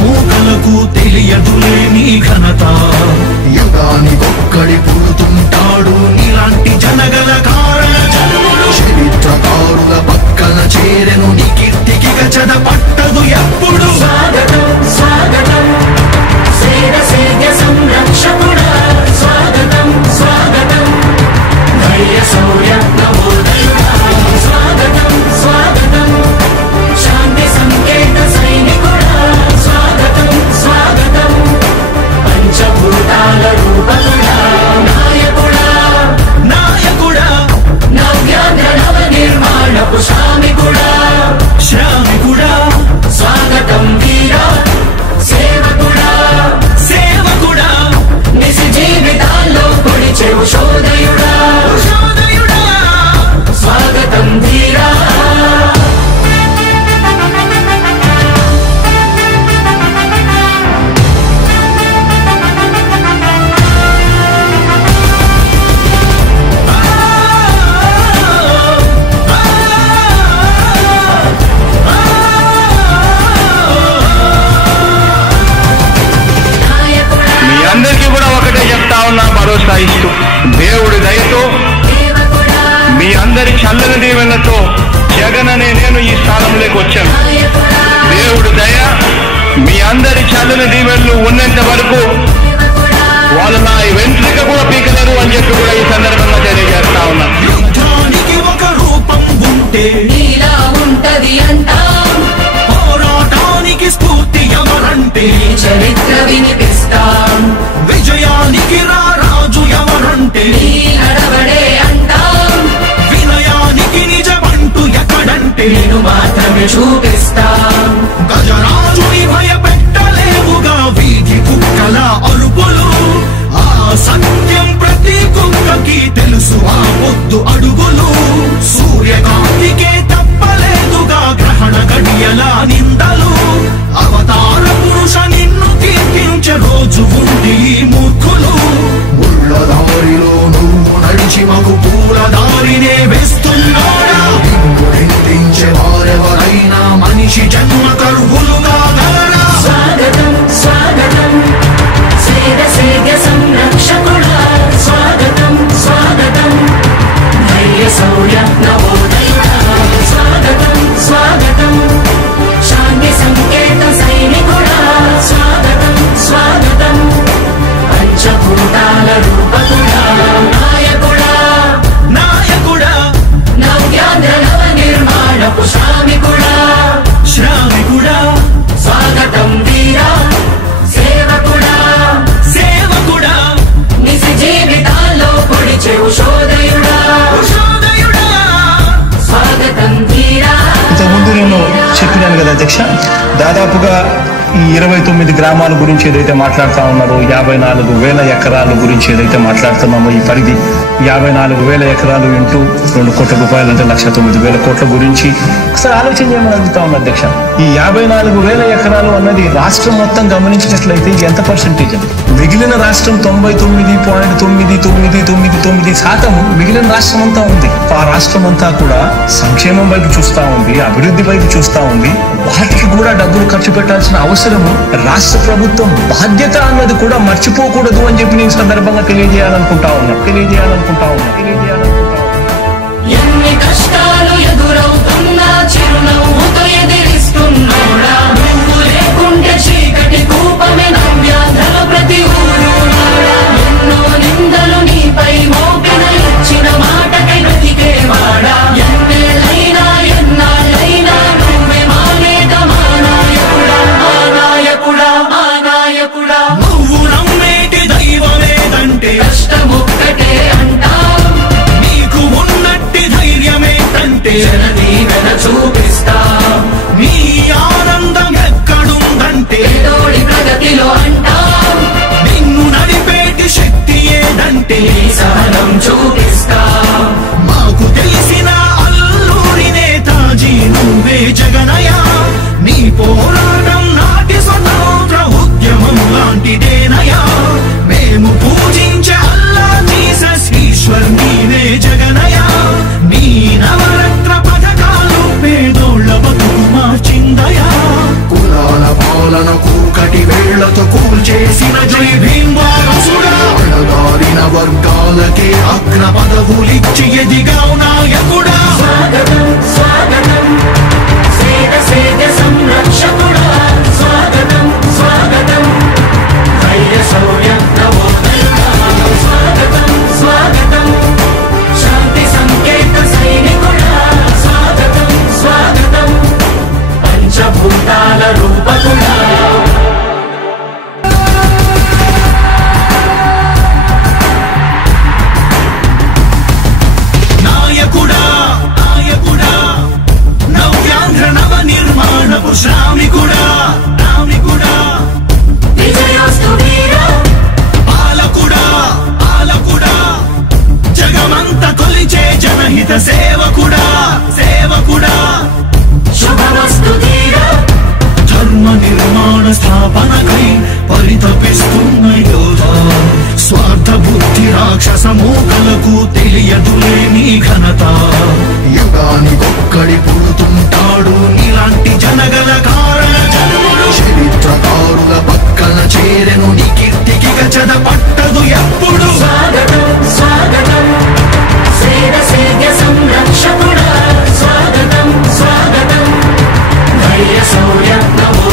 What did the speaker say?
మూకలకు తెలియదులే నీ ఘనత. యుగానికొక్కడి పుడుతుంటాడు ఇలాంటి జనగల కారణ జన్ముడు. చరిత్రకారుల పక్కన చేరెను నీ కీర్తికి గజద పట్టదు ఎప్పుడు. స్వాగతం స్వాగతం సేద్య సంరక్షకుడా, స్వాగతం స్వాగతం ధైర్య శౌర్య నవోదయుడా, స్వాగతం స్వాగతం శాంతి సంకేత సైనికుడా, స్వాగతం స్వాగతం పంచభూతాల రూపకుడా, నాయకుడా నాయకుడా నవ్యాంధ్ర నవ నిర్మాణపు శ్రామికుడా, శ్రామికుడా స్వాగతం వీరా సేవకుడా, సేవకుడా నిజ జీవితాల్లో పొడిచెవు శోధయుడా, శోధయుడా స్వాగతం వీరా. మీ అందరికీ కూడా ఒకటే చెప్తా ఉన్నా, భరోసా ఇస్తూ దేవుడి దయతో మీ అందరి చల్లని దీవెనలతో జగన్ అనే నేను ఈ స్థానంలోకి వచ్చాను. దేవుడి దయ మీ అందరి చల్లని దీవెనలు ఉన్నంత వరకు వాళ్ళు నా వెంట్రుక కూడా పీకలేరు అని చెప్పి కూడా ఈ సందర్భంగా తెలియజేస్తా ఉన్నా. యుద్ధానికి ఒక రూపం ఉంటే నీలా ఉంటది అంటాం, పోరాటానికి స్ఫూర్తి ఎవరంటే ఈ చరిత్ర వినిపిస్తాం, విజయానికి రారాజు ఎవరంటే నీ నడవడే అంటాం, వినయానికి నిజమంటూ ఎక్కడంటే నేను మాత్రమే చూపిస్తాం. గజరాజుని భయపెట్టలేవుగా వీధి కుక్కల అరుపులు. ఆ సత్యం ప్రతి కుక్కకి తెలుసు, ఆ పొద్దు అడుగులు. సూర్యకాంతికే తప్పలేదుగా గ్రహణ గడియల నిందలు. అవతార పురుష నిన్ను కీర్తించే రోజు ఉంది ఈ మూర్ఖులు. ముళ్ళ దారిలో నువ్వు నడిచి మగు పూల దారినే వేస్తున్నాడా. నిన్ను నిందించే వారెవరైనా మనిషి జన్మ కరువులుగా గలరా. స్వాగతం స్వాగతం సేద్య సంరక్షకుడా, స్వాగతం స్వాగతం ధైర్య శౌర్య నవోదయుడా, స్వాగతం స్వాగతం శాంతి సంకేత సైనికుడా, స్వాగతం స్వాగతం పంచభూతాల రూపకుడా, నాయకుడా నాయకుడా నవ్యాంధ్ర నవ నిర్మాణపు శ్రామికుడా, శ్రామికుడా స్వాగతం వీరా సేవకుడా, సేవకుడా నిజ జీవితాల్లో పొడిచెవు శోధయుడా, శోధయుడా స్వాగతం వీరా. ఇంతకుముందు నేను చెప్పినాను కదా అధ్యక్ష, దాదాపుగా ఈ 29 గ్రామాల గురించి ఏదైతే మాట్లాడుతూ ఉన్నారో, 54,000 ఎకరాల గురించి ఏదైతే మాట్లాడుతున్నామో, ఈ పరిధి 54,000 ఎకరాలు ఇంటూ 2 కోట్ల రూపాయలు అంటే 1,09,000 కోట్ల గురించి ఒకసారి ఆలోచన చేయమని అడుగుతా ఉన్నా అధ్యక్ష. ఈ 54,000 ఎకరాలు అన్నది రాష్ట్రం మొత్తం గమనించినట్లయితే ఎంత పర్సెంటేజ్ అది? మిగిలిన రాష్ట్రం 99.999% మిగిలిన రాష్ట్రం అంతా ఉంది. ఆ రాష్ట్రం అంతా కూడా సంక్షేమం వైపు చూస్తా ఉంది, అభివృద్ధి వైపు చూస్తా ఉంది. వాటికి కూడా డబ్బులు ఖర్చు పెట్టాల్సిన అవసరము రాష్ట్ర ప్రభుత్వం బాధ్యత అన్నది కూడా మర్చిపోకూడదు అని చెప్పి నేను సందర్భంగా తెలియజేయాలనుకుంటా ఉన్నా. ఎన్ని కష్టాలు ఎదురవుతున్నా చిరునవ్వుతో ఎదిరిస్తున్నాడా, నువ్వు లేకుంటే చీకటి కూపమే నవ్యాంధ్రలో ప్రతి ఊరు నాడా. ఎన్నో నిందలు నీపై మోపిన ఇచ్చిన మాటకై బ్రతికేవాడా, ఎన్నేళ్ళైనా ఎన్నాళ్ళైనా నువ్వే మా నేత, మా నాయకుడా, మా నాయకుడా, మా నాయకుడా. నువ్వు నమ్మేటి దైవమేదంటే కష్టమొక్కటే అంటాం, నీకు ఉన్నట్టి ధైర్యమేంటంటే జనదీవెన చూపిస్తాం, నీ ఆనందం ఎక్కడుందంటే తోడి ప్రగతిలో అంటాం, నిన్ను నడిపేటి శక్తి ఏదంటే నీ సహనం చూపిస్తాం. మాకు తెలిసిన అల్లూరి నేతాజీ నువ్వే జగనయ. నీ పోరాటం నాటి స్వతంత్ర ఉద్యమం లాంటిదేనయా. మేము పూజించే అల్లా జీసస్ ఈశ్వర్ నీవే జగనయ. నీ నవరత్న పథకాలు పేదోళ్ళ బతుకు మార్చిందయా. కులాల పాలనకు గచద పట్టదు ఎప్పుడు స్వాగతం స్వాగతం సేద్య సంరక్షకుడా స్వాగతం స్వాగతం ధైర్య శౌర్య నమో